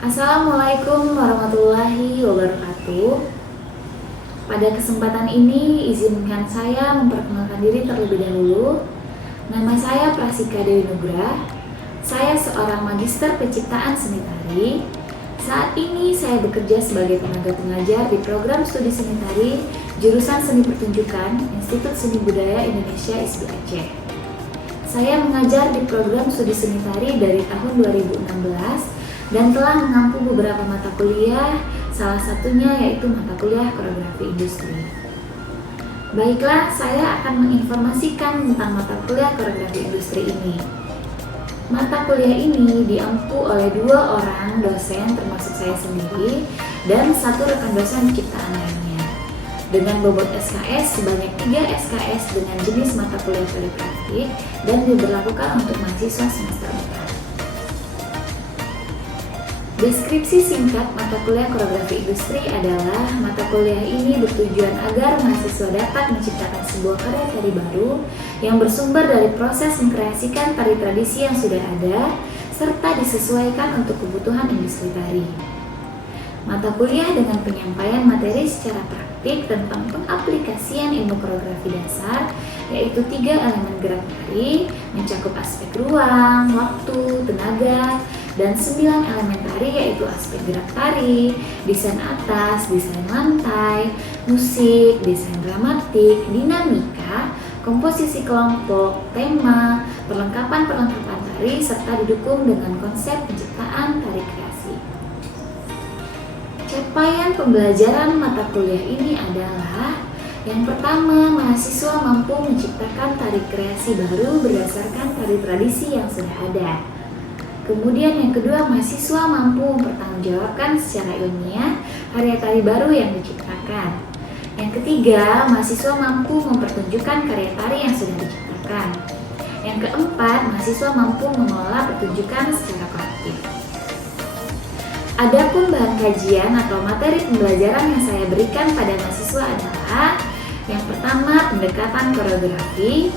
Assalamualaikum warahmatullahi wabarakatuh. Pada kesempatan ini, izinkan saya memperkenalkan diri terlebih dahulu. Nama saya Prasika Dewi Nugrah. Saya seorang magister penciptaan seni tari. Saat ini saya bekerja sebagai tenaga pengajar di program studi seni tari jurusan Seni Pertunjukan Institut Seni Budaya Indonesia ISBI Aceh. Saya mengajar di program studi seni tari dari tahun 2016 dan telah mengampu beberapa mata kuliah, salah satunya yaitu mata kuliah koreografi industri. Baiklah, saya akan menginformasikan tentang mata kuliah koreografi industri ini. Mata kuliah ini diampu oleh 2 orang dosen termasuk saya sendiri dan 1 rekan dosen penciptaan lainnya. Dengan bobot SKS sebanyak 3 SKS dengan jenis mata kuliah koreografi dan diberlakukan untuk mahasiswa semester 4. Deskripsi singkat mata kuliah koreografi industri adalah mata kuliah ini bertujuan agar mahasiswa dapat menciptakan sebuah karya tari baru yang bersumber dari proses mengkreasikan tari tradisi yang sudah ada serta disesuaikan untuk kebutuhan industri tari. Mata kuliah dengan penyampaian materi secara praktik tentang pengaplikasian ilmu koreografi dasar yaitu 3 elemen gerak tari mencakup aspek ruang, waktu, tenaga, dan 9 elemen tari yaitu aspek gerak tari, desain atas, desain lantai, musik, desain dramatik, dinamika, komposisi kelompok, tema, perlengkapan tari, serta didukung dengan konsep penciptaan tari kreasi. Capaian pembelajaran mata kuliah ini adalah: yang pertama, mahasiswa mampu menciptakan tari kreasi baru berdasarkan tari tradisi yang sudah ada. Kemudian yang kedua, mahasiswa mampu mempertanggungjawabkan secara ilmiah karya tari baru yang diciptakan. Yang ketiga, mahasiswa mampu mempertunjukkan karya tari yang sudah diciptakan. Yang keempat, mahasiswa mampu mengelola pertunjukan secara kolektif. Adapun bahan kajian atau materi pembelajaran yang saya berikan pada mahasiswa adalah: yang pertama, pendekatan koreografi,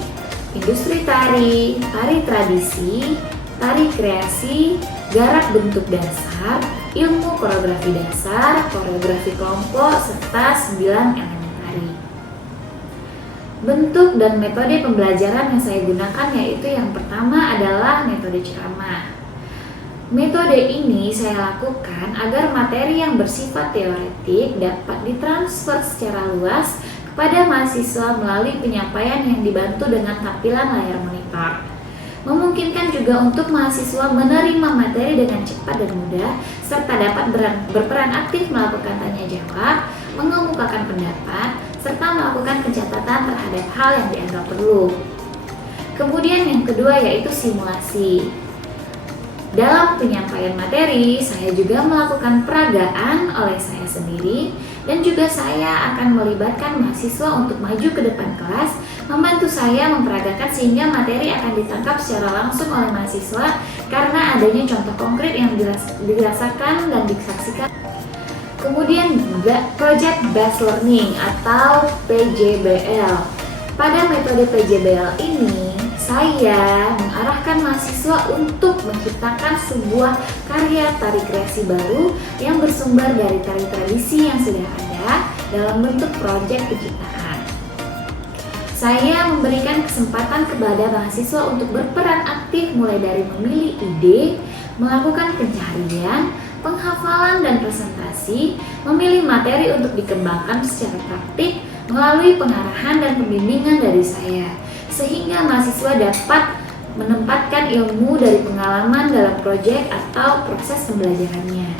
industri tari, tari tradisi, tari kreasi, garak bentuk dasar, ilmu koreografi dasar, koreografi kelompok, serta 9 elemen tari. Bentuk dan metode pembelajaran yang saya gunakan yaitu yang pertama adalah metode ceramah. Metode ini saya lakukan agar materi yang bersifat teoretik dapat ditransfer secara luas kepada mahasiswa melalui penyampaian yang dibantu dengan tampilan layar monitor. Memungkinkan juga untuk mahasiswa menerima materi dengan cepat dan mudah, serta dapat berperan aktif melakukan tanya jawab, mengemukakan pendapat, serta melakukan pencatatan terhadap hal yang dianggap perlu. Kemudian yang kedua yaitu simulasi. Dalam penyampaian materi, saya juga melakukan peragaan oleh saya sendiri dan juga saya akan melibatkan mahasiswa untuk maju ke depan kelas, membantu saya memperagakan sehingga materi akan ditangkap secara langsung oleh mahasiswa karena adanya contoh konkret yang dirasakan dan disaksikan. Kemudian Project Based Learning atau PJBL. Pada metode PJBL ini, saya mengarahkan mahasiswa untuk menciptakan sebuah karya tari kreasi baru yang bersumber dari tari tradisi yang sudah ada dalam bentuk proyek penciptaan. Saya memberikan kesempatan kepada mahasiswa untuk berperan aktif mulai dari memilih ide, melakukan pencarian, penghafalan dan presentasi, memilih materi untuk dikembangkan secara praktik melalui pengarahan dan pembimbingan dari saya, sehingga mahasiswa dapat menempatkan ilmu dari pengalaman dalam proyek atau proses pembelajarannya.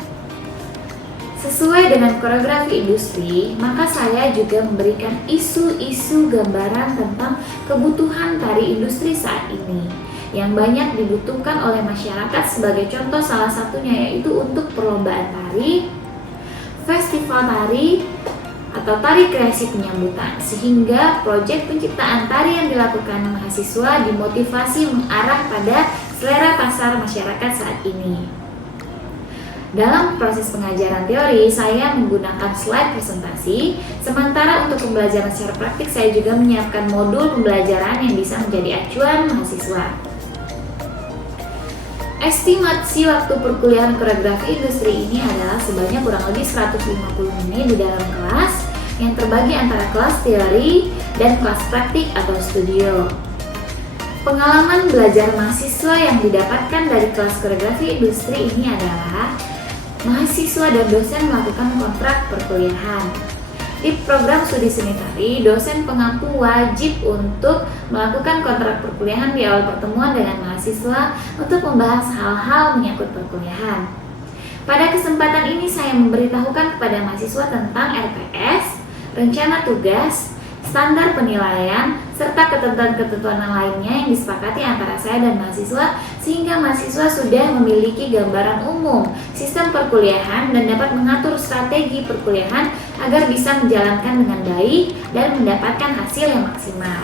Sesuai dengan koreografi industri, maka saya juga memberikan isu-isu gambaran tentang kebutuhan tari industri saat ini yang banyak dibutuhkan oleh masyarakat. Sebagai contoh salah satunya yaitu untuk perlombaan tari, festival tari, atau tari kreasi penyambutan, sehingga proyek penciptaan tari yang dilakukan mahasiswa dimotivasi mengarah pada selera pasar masyarakat saat ini. Dalam proses pengajaran teori, saya menggunakan slide presentasi, sementara untuk pembelajaran secara praktik saya juga menyiapkan modul pembelajaran yang bisa menjadi acuan mahasiswa. Estimasi waktu perkuliahan koreografi industri ini adalah sebanyak kurang lebih 150 menit di dalam kelas yang terbagi antara kelas teori dan kelas praktik atau studio. Pengalaman belajar mahasiswa yang didapatkan dari kelas koreografi industri ini adalah mahasiswa dan dosen melakukan kontrak perkuliahan. Di program studi seni tari, dosen pengampu wajib untuk melakukan kontrak perkuliahan di awal pertemuan dengan mahasiswa untuk membahas hal-hal menyangkut perkuliahan. Pada kesempatan ini saya memberitahukan kepada mahasiswa tentang RPS, rencana tugas, standar penilaian, serta ketentuan-ketentuan lainnya yang disepakati antara saya dan mahasiswa sehingga mahasiswa sudah memiliki gambaran umum sistem perkuliahan dan dapat mengatur strategi perkuliahan agar bisa menjalankan dengan baik dan mendapatkan hasil yang maksimal.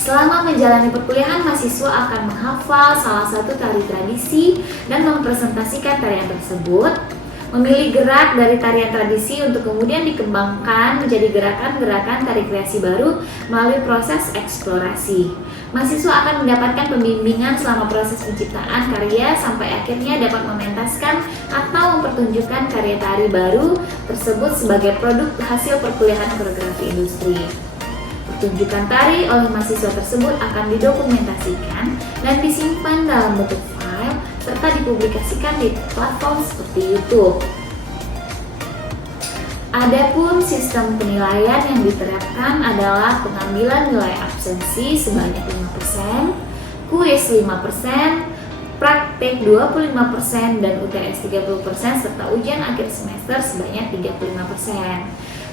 Selama menjalani perkuliahan, mahasiswa akan menghafal salah satu tari tradisi dan mempresentasikan tarian tersebut, memilih gerak dari tarian tradisi untuk kemudian dikembangkan menjadi gerakan-gerakan tari kreasi baru melalui proses eksplorasi. Mahasiswa akan mendapatkan pembimbingan selama proses penciptaan karya sampai akhirnya dapat mementaskan atau mempertunjukkan karya tari baru tersebut sebagai produk hasil perkuliahan koreografi industri. Pertunjukan tari oleh mahasiswa tersebut akan didokumentasikan dan disimpan dalam bentuk file serta dipublikasikan di platform seperti YouTube. Adapun sistem penilaian yang diterapkan adalah pengambilan nilai absensi sebanyak 5%, kuis 5%, praktek 25% dan UTS 30% serta ujian akhir semester sebanyak 35%.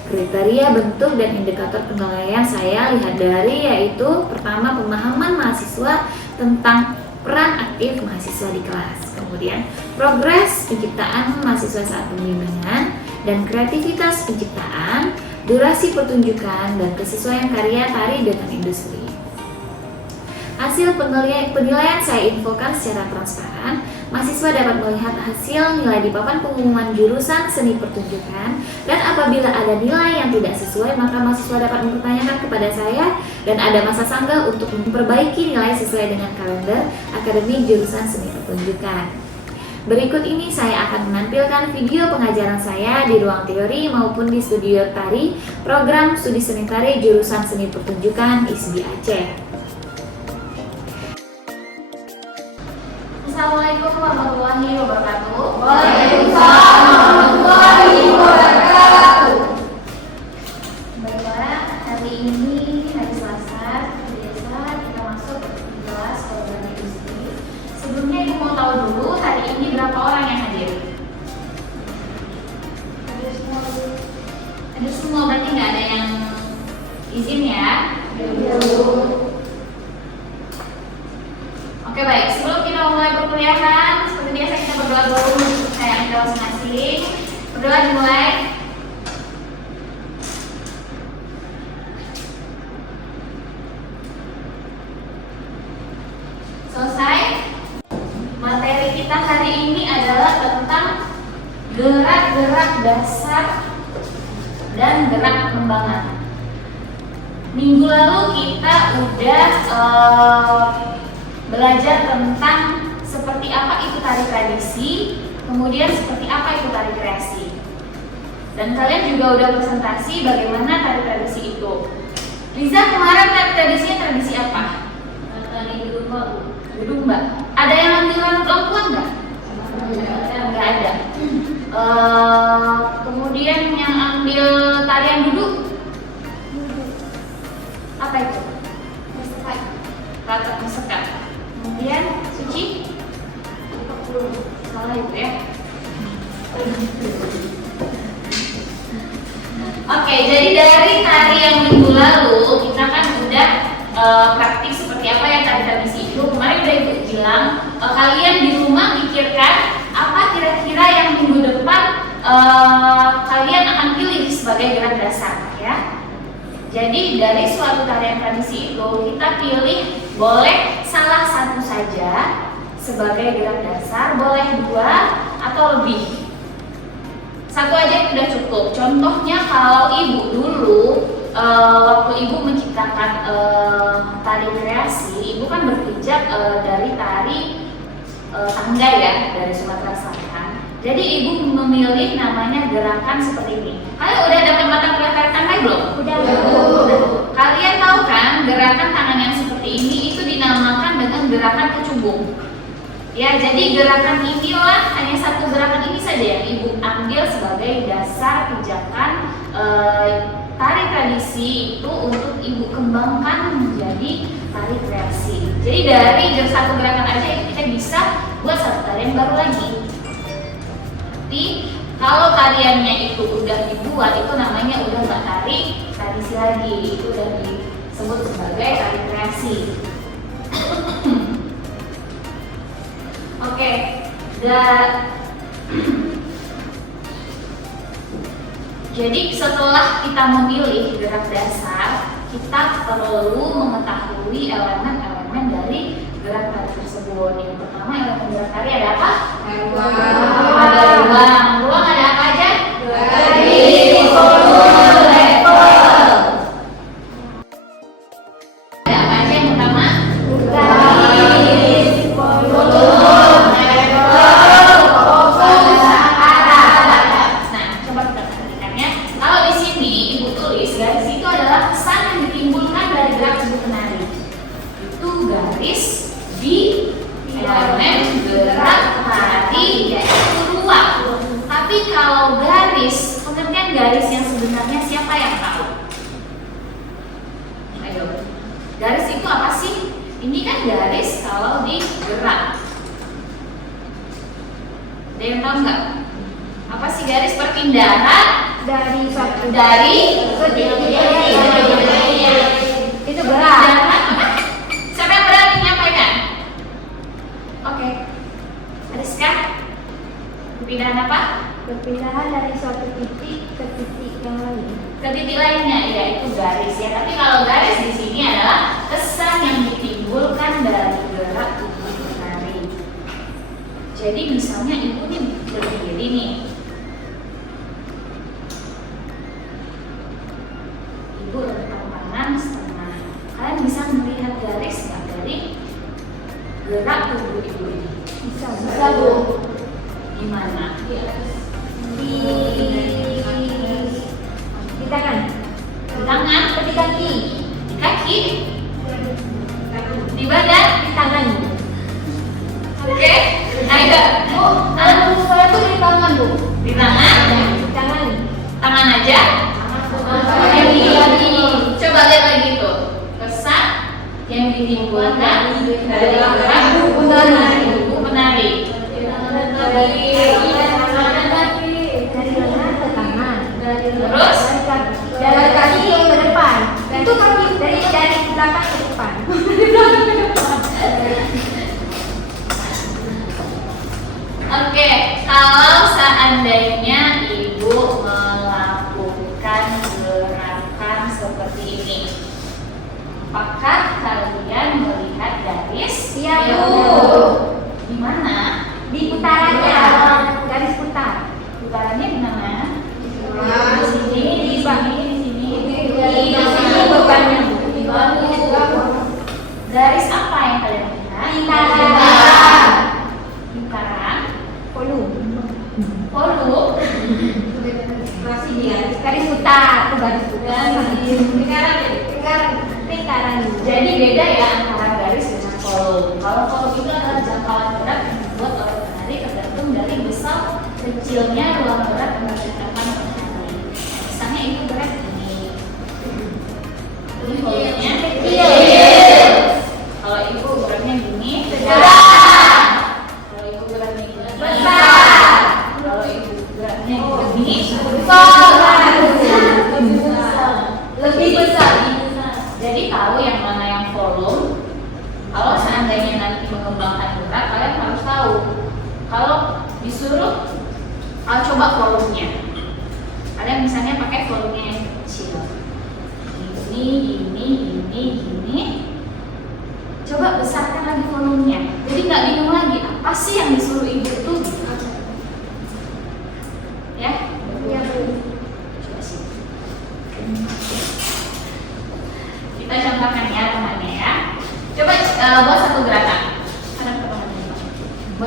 Kriteria bentuk dan indikator penilaian saya lihat dari yaitu pertama pemahaman mahasiswa tentang peran aktif mahasiswa di kelas, kemudian progres penciptaan mahasiswa saat pembimbingan dan kreativitas penciptaan, durasi pertunjukan dan kesesuaian karya tari dengan industri. Hasil penilaian saya infokan secara transparan. Mahasiswa dapat melihat hasil nilai di papan pengumuman jurusan seni pertunjukan dan apabila ada nilai yang tidak sesuai maka mahasiswa dapat mempertanyakan kepada saya dan ada masa sanggah untuk memperbaiki nilai sesuai dengan kalender akademik jurusan seni pertunjukan. Berikut ini saya akan menampilkan video pengajaran saya di ruang teori maupun di studio tari program studi seni tari jurusan seni pertunjukan ISBI Aceh. Assalamualaikum warahmatullahi wabarakatuh. Waalaikumsalam warahmatullahi wabarakatuh. Baiklah, hari ini hari Selasa, biasa kita masuk ke kelas program industri. Sebelumnya Ibu mau tahu dulu hari ini berapa orang yang hadir? Ada semua, berarti nggak ada yang izin ya? Oke baik, sebelum kita mulai perkuliahan, seperti biasa kita berdoa dulu untuk saya kita masing-masing. Berdoa dimulai. Selesai. Materi kita hari ini adalah tentang gerak-gerak dasar dan gerak pengembangan. Minggu lalu kita udah belajar tentang seperti apa itu tari tradisi, kemudian seperti apa itu tari kreasi. Dan kalian juga udah presentasi bagaimana tari tradisi itu. Liza, kemarin tari tradisinya tradisi apa? Tari gedumba. Ada yang ambil rambut lampuan nggak? Nggak ada. Kemudian yang ambil tarian duduk apa itu? Rata mesekat. Kemudian suci salah itu ya. Oke, jadi dari tari yang minggu lalu kita kan udah praktik seperti apa ya tari tradisi itu. Kemarin udah Ibu bilang kalian di rumah pikirkan apa kira-kira yang minggu depan kalian akan pilih sebagai gerak dasar ya. Jadi dari suatu tarian tradisi itu kita pilih boleh salah satu saja sebagai gerak dasar, boleh dua atau lebih. Satu aja udah cukup. Contohnya kalau Ibu dulu waktu Ibu menciptakan tari kreasi, Ibu kan berpijak dari tari tangga ya dari Sumatera Selatan. Jadi ibu memilih namanya gerakan seperti ini. Kalian udah dapat mata kuliah tarik tangga belum? Udah. Kalian tahu kan gerakan tangan yang seperti ini itu dinamakan dengan gerakan kecubung. Ya, jadi gerakan inilah hanya satu gerakan ini saja yang ibu ambil sebagai dasar pijakan tari tradisi itu untuk ibu kembangkan menjadi tari kreasi. Jadi dari satu gerakan aja itu kita bisa buat satu tarian baru lagi. Tapi kalau tariannya itu udah dibuat itu namanya udah nggak tari tradisi lagi, itu udah disebut sebagai tari kreasi. Oke, jadi setelah kita memilih gerak dasar, kita perlu mengetahui elemen-elemen dari gerak tari tersebut. Yang pertama elemen gerak tari ada apa? Ada ruang. Ruang ada apa aja? Garis, volume, level. Ada apa aja yang pertama? Garis, volume, level, fokus, arah. Nah, coba kita perhatikannya. Kalau di sini ibu tulis garis itu adalah kesan yang ditimbulkan dari gerak tubuh penari. Itu garis di elemen gerak tari yaitu ruang. Tapi kalau garis, pengertian garis yang sebenarnya siapa yang tahu? Ayo, garis itu apa sih? Ini kan garis kalau di gerak. Ada yang tahu nggak? Apa sih garis? Perpindahan Dari suatu dari itu gerak. Siapa yang berani menyampaikan? Oke, Ariska, perpindahan apa? Perpindahan dari suatu titik ke titik yang lain. Ke titik lainnya, yaitu garis ya. Tapi kalau garis di sini adalah kesan yang ditimbulkan dari gerak tubuh penari. Jadi misalnya ibu nih berdiri nih. Ibu rentang tangan setengah. Kalian bisa melihat garis nggak dari gerak tubuh ibu ini? Bisa Bu. Di mana? di tangan, Di tangan, di kaki, di kaki, di badan. di tangan. Oke, ayo Bu. Saya tuh di tangan, Bu. Di tangan, Di tangan. tangan aja. Coba lihat lagi tuh kesan yang ditimbulkan dari gerak tubuh penari. Terus Dari kaki ke depan. Itu kaki dari belakang ke depan. Oke, kalau seandainya ibu melakukan gerakan seperti ini, apakah kalian melihat garis? Iya, Bu. Di mana? Di putarannya, garis putar. Putarannya di mana? Di sini, di sini, di sini. Di sini bebannya, Bu. Di Garis apa yang kalian lihat? Lingkaran. Lingkaran. Volume. Volume. Garis putar, itu garis putar. Lingkaran. Jadi beda ya antara garis dengan volume. Kalau volume itu adalah jangkauan gerak yang dibuat oleh penari tergantung dari besar kecilnya ruang gerak yang diciptakan oleh penari. Misalnya itu gerak ini. Ini volumenya Kecil. Kalau ibu geraknya gini, Besar. kalau ibu geraknya gini, Besar. kalau ibu geraknya gini, Besar. lebih besar. Jadi tahu yang mana yang volume. Kalau seandainya nanti mengembangkan gerak, kalian harus tahu. Kalau disuruh, coba volumenya. Kalian misalnya pakai volumenya yang kecil. Gini. Coba besarkan lagi volumenya. Jadi nggak bingung lagi apa sih yang disuruh ibu itu. Ya? Iya, Bu. Coba sih. Kita contohkan ya temannya ya. Coba buat satu gerakan. Ada potongan ini, Pak. Buat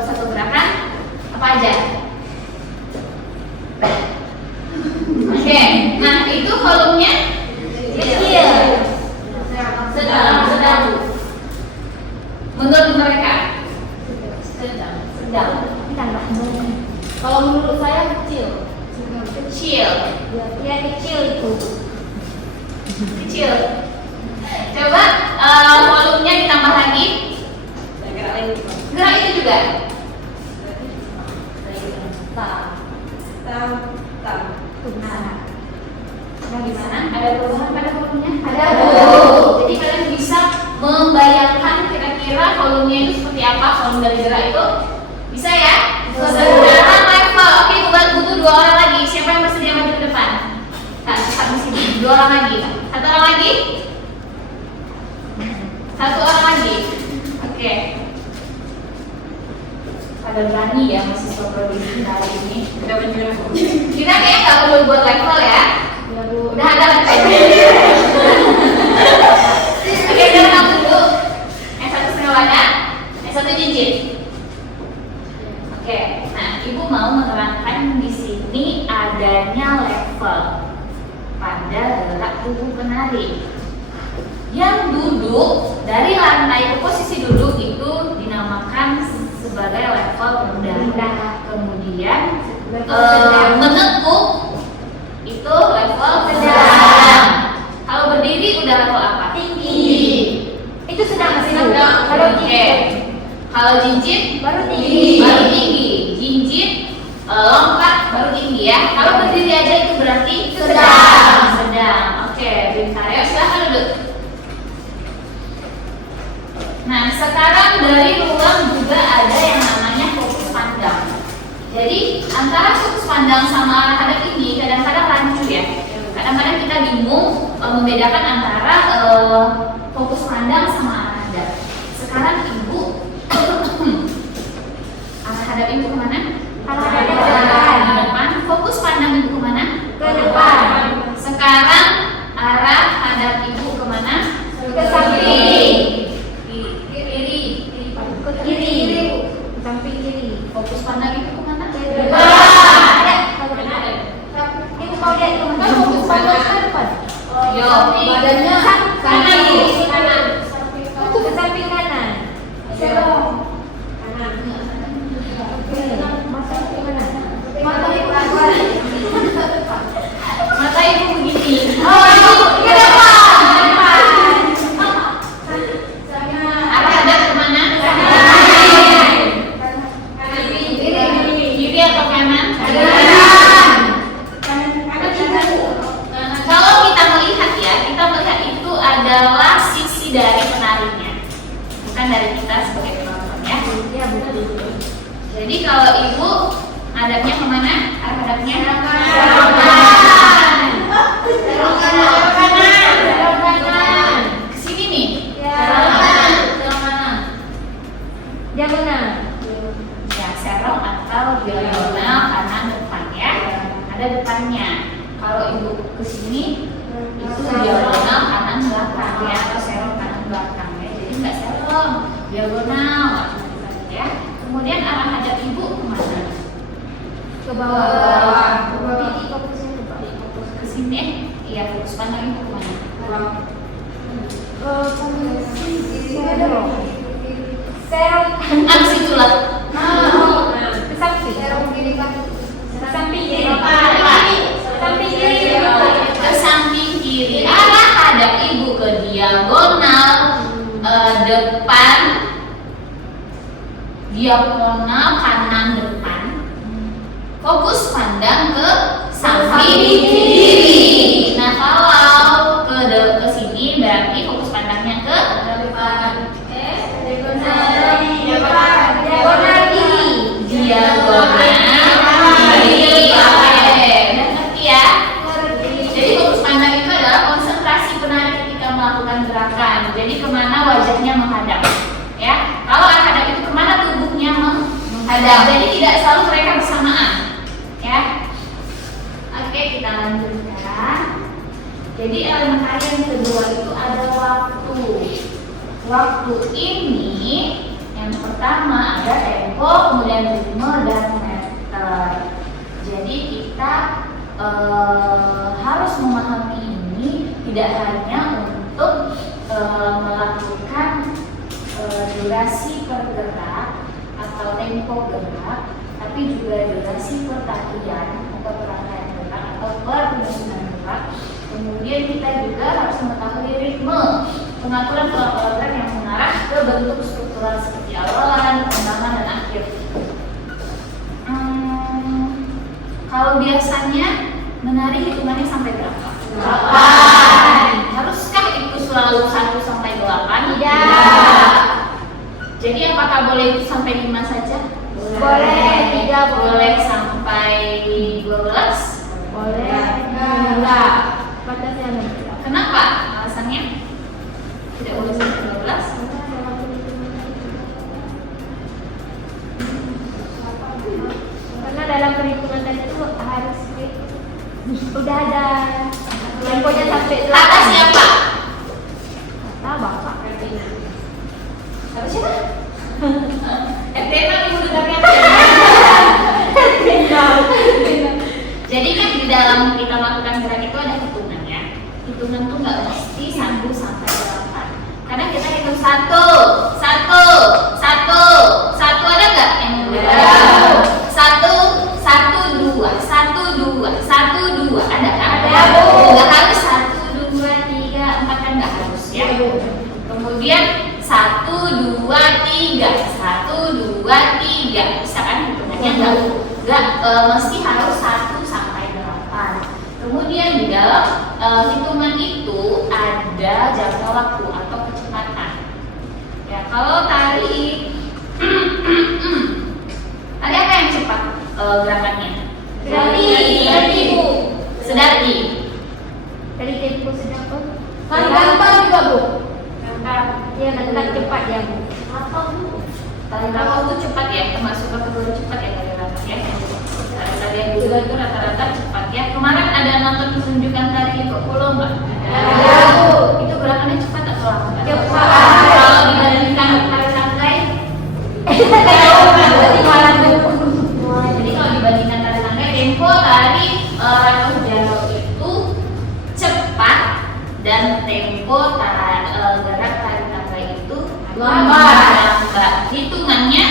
Kalau menurut saya kecil. Kecil. Ya kecil itu. Kecil. Coba volumenya ditambah lagi. Gerak itu juga. Nah, gimana? Ada perubahan pada volumenya? Ada. Jadi kalian bisa membayangkan kira-kira volumenya itu seperti apa, volume dari gerak itu? Bisa ya? Sekarang level. Oke, butuh 2 orang lagi. Siapa yang bersedia maju ke depan? Tak, cepat di sini. 2 orang lagi. 1 orang lagi? 1 orang lagi. Oke. Pada berani ya mahasiswa prodi hari ini. Udah menyerah. Kita kayaknya nggak perlu buat level ya. Udah ada levelnya. Oke, kita ulang dulu. Yang 1 setengah wadah, yang 1 cincin. Oke, nah ibu mau menerangkan di sini adanya level pada gerak tubuh penari. Yang duduk dari lantai ke posisi duduk itu dinamakan sebagai level rendah. Kemudian menekuk itu level sedang. Kalau berdiri udah level apa? Tinggi. Itu sedang. Kalau Oke. Kalau jinjit baru tinggi. baru tinggi. Jinjit lompat baru tinggi ya. Kalau berdiri aja itu berarti sedang. Oke, bentar ya. Silahkan duduk. Nah, sekarang dari ruang juga ada yang namanya fokus pandang. Jadi antara fokus pandang sama arah hadap ini kadang-kadang rancu ya. Kadang-kadang kita bingung membedakan antara fokus pandang sama arah hadap. Sekarang ibu arah hadap ibu kemana? Arah hadap Di depan. Fokus pandang ibu kemana? Ke depan. Sekarang arah hadap ibu kemana? Ke samping. Ke kiri. Samping kiri. Fokus pandang ibu kemana? Ibu mau lihat kemana? Fokus pandang ke depan. Yo, Badannya kanan. Itu ke samping kanan. Serong. Kanan. Mata ke mana? Mata Mata ibu begini. ke depan. Arah hadap kemana? Kiri atau kanan? Kalau kita melihat ya, kita melihat itu adalah sisi dari penarinya, bukan dari kita sebagai penonton ya. Ya betul. Jadi kalau ibu hadapnya kemana? Arah hadapnya? Kesini nih. Serong mana? Diagonal. Ya, serong atau diagonal kanan depan ya. Ada depannya. Kalau ibu kesini itu diagonal kanan belakang ya, atau serong kanan belakang ya. Jadi nggak serong, diagonal ya. Kemudian arah hadap ibu kemana? Ke bawah. Ke bawah. Titik fokusnya ke bawah. Ke sini. Iya, fokus pandang ibu kemana? Serong. Ke situlah. Ke samping. Ke samping kiri. Samping kiri. Ke samping kiri. Arah hadap ibu ke diagonal depan, diagonal kanan depan. Fokus pandang ke samping kiri. Nah, kalau ke sini berarti fokus pandangnya ke depan. Diagonal kiri. Diagonal kiri. Oke, udah ngerti ya? Jadi fokus pandang itu adalah konsentrasi penari ketika melakukan gerakan. Jadi kemana wajahnya menghadap, ya? Kalau arah hadap itu kemana tubuhnya menghadap. Jadi tidak selalu mereka bersamaan, ya? Oke, kita lanjutkan. Jadi elemen air yang kedua itu ada waktu. Waktu ini yang pertama ada tempo, kemudian ritme dan meter. Jadi kita harus memahami ini tidak hanya untuk melakukan durasi per gerak atau tempo gerak, tapi juga durasi pertarian atau perangkaian gerak atau penyusunan gerak. Kemudian kita juga harus mengetahui ritme, pengaturan pola-pola gerak yang mengarah ke bentuk struktural seperti awalan, pengembangan, dan akhir. Kalau biasanya menari hitungannya sampai berapa? 8. Haruskah itu selalu 1 sampai 8? Tidak. Jadi apakah boleh itu sampai 5 saja? Boleh, tidak Boleh sampai 12? Boleh. Enggak. Batasnya enggak. Kenapa? Alasannya? Tidak boleh sampai 12? Karena dalam perhitungan tadi itu harus udah ada temponya sampai Kata siapa? Kata bapak. Kata siapa? FDM ibu dengarnya. Jadi kan di dalam kita melakukan gerak itu ada hitungan ya. Hitungan tuh nggak mesti 1 sampai 8. Karena kita hitung 1, 1 ada nggak yang berbeda? 1, 2, 1, 2, 1, 2 ada kan? Ada. Nggak harus 1, 2, 3, 4 kan nggak harus ya. Kemudian 1, 2, 3, 1, 2, 3 bisa kan hitungannya nggak mesti harus 1 sampai 8. Kemudian di dalam hitungan itu ada jangka waktu atau kecepatan. Ya kalau tari tadi apa yang cepat gerakannya? Sedati. Sedati. Dari tempo sedang pun. Kan gampang juga, Bu. Iya, nanti cepat ya, Bu. Tari rata itu cepat ya, termasuk kategori cepat ya tari rata ya. Tari yang juga itu rata-rata cepat ya. Kemarin ada nonton pertunjukan tari Pulau nggak? Ada, Bu. Itu gerakannya cepat atau lambat? Cepat. Kalau dibandingkan tari tangkai, jadi kalau dibandingkan tari tangkai, tempo tari Ratu Jaro itu cepat dan tempo gerak tari tangkai itu lambat. Hitungannya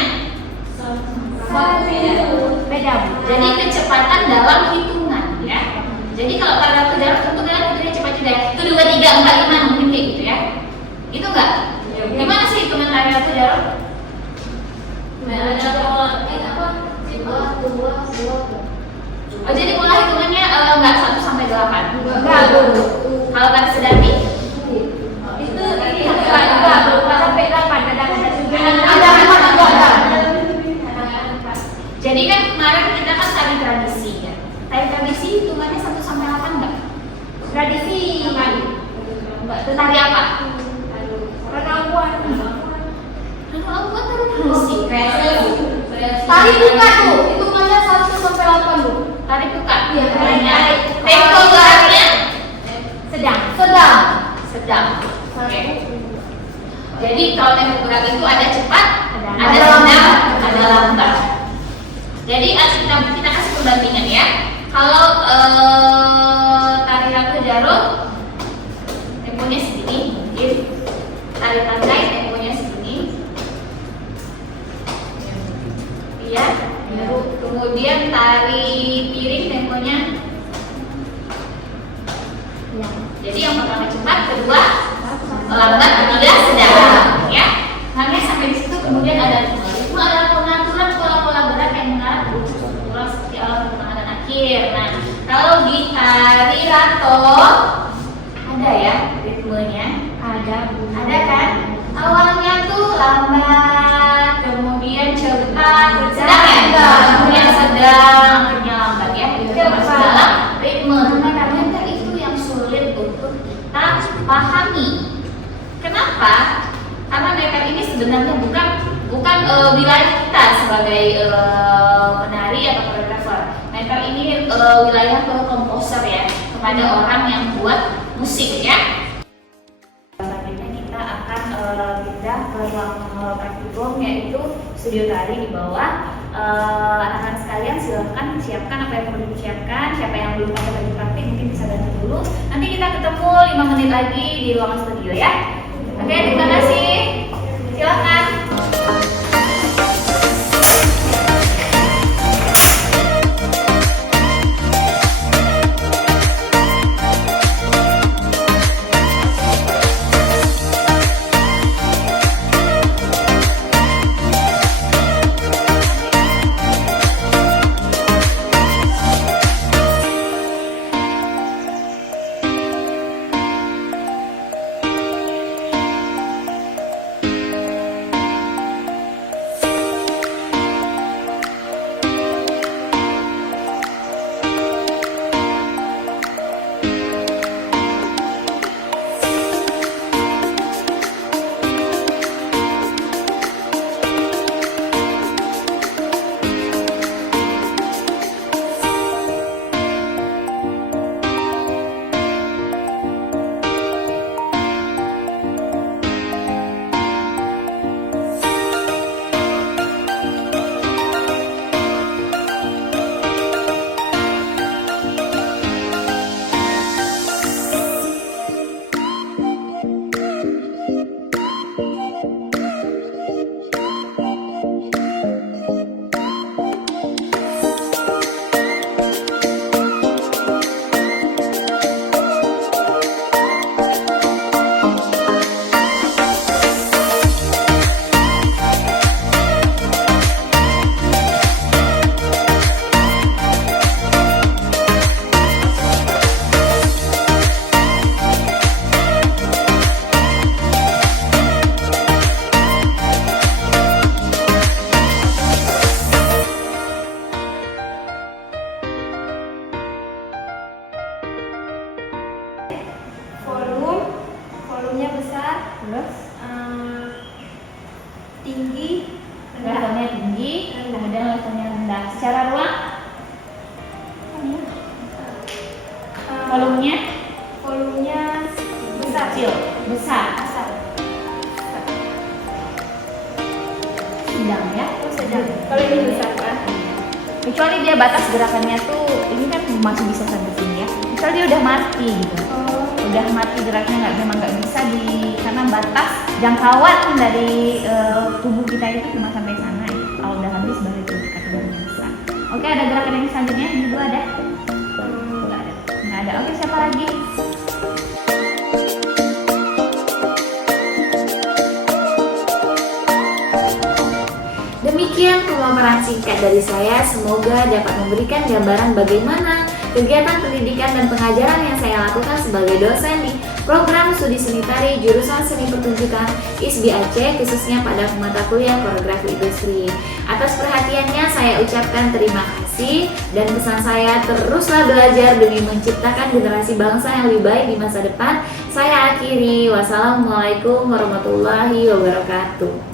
Beda, Bu. jadi kecepatan dalam hitungan ya. Jadi kalau tari Ratu Jaro tentu kan hitungannya cepat juga ya. 1, 2, 3, 4, 5 mungkin kayak gitu ya. Itu enggak? Gimana sih hitungan tari Ratu Jaro? Oh jadi pola hitungannya nggak 1 sampai 8. Enggak, Bu. Kalau tari Sedati Itu ini enggak sampai 8 kadang ada juga. jadi kan kemarin kita kan tari tradisi ya. Tari tradisi hitungannya 1 sampai 8 enggak? Tradisi. Enggak. Tari apa? Penabuan. Kalau aku kan tari tradisi. Tari buka tuh, hitungannya 1 sampai 8, Bu. Tari buka. Iya, Tarinya. tari. Tempo geraknya Sedang. sedang. Oke. Jadi kalau tempo gerak itu ada cepat, Ada ada sedang, ada lambat. Jadi kita kasih perbandingan ya. Kalau tari Ratu Jaro temponya segini, mungkin tari tangkai temponya segini. Iya. Kemudian tari piring temponya. Ya. Jadi yang pertama cepat, kedua lambat, ketiga sedang, ya. Hanya sampai di situ kemudian ada ritme, ada pengaturan pola-pola gerak yang mengarah ke bentuk struktural seperti awal, pertengahan, dan akhir. Nah, kalau di tari rato ada ya ritmenya, ada kan? Awalnya tuh lambat, kemudian cepat, sedang ya, kemudian sedang, akhirnya lambat ya. Itu masuk dalam ritme. Kadang-kadang itu yang sulit untuk kita pahami. Kenapa? Karena meter ini sebenarnya bukan wilayah kita sebagai penari atau koreografer. Meter ini wilayah ke komposer ya, kepada orang yang buat musik ya. Selanjutnya kita akan pindah ke ruang praktikum yaitu studio tari di bawah. Anak-anak sekalian silahkan siapkan apa yang perlu disiapkan. Siapa yang belum pakai baju praktik mungkin bisa ganti dulu. Nanti kita ketemu 5 menit lagi di ruangan studio ya. Oke, terima kasih. Silakan. Volume-nya besar, terus tinggi, rendah. levelnya tinggi, kemudian levelnya rendah. Secara ruang, volumenya Volumenya besar. kecil, besar, Besar. sedang ya. Sedang. Kalau ini besar kan? Kecuali dia batas gerakannya tuh, ini kan masih bisa sampai sini ya. Misal dia udah mati gitu. Udah mati geraknya memang nggak bisa karena batas jangkauan dari tubuh kita itu cuma sampai sana ya. Kalau udah habis baru itu kategorinya besar. Oke, ada gerakan yang selanjutnya, ini dua ada? Nggak ada. Oke, siapa lagi? Demikian pemaparan singkat dari saya, semoga dapat memberikan gambaran bagaimana kegiatan pendidikan dan pengajaran yang saya lakukan sebagai dosen di program studi seni tari jurusan seni pertunjukan ISBI Aceh, khususnya pada mata kuliah koreografi industri. Atas perhatiannya saya ucapkan terima kasih, dan pesan saya, teruslah belajar demi menciptakan generasi bangsa yang lebih baik di masa depan. Saya akhiri, wassalamualaikum warahmatullahi wabarakatuh.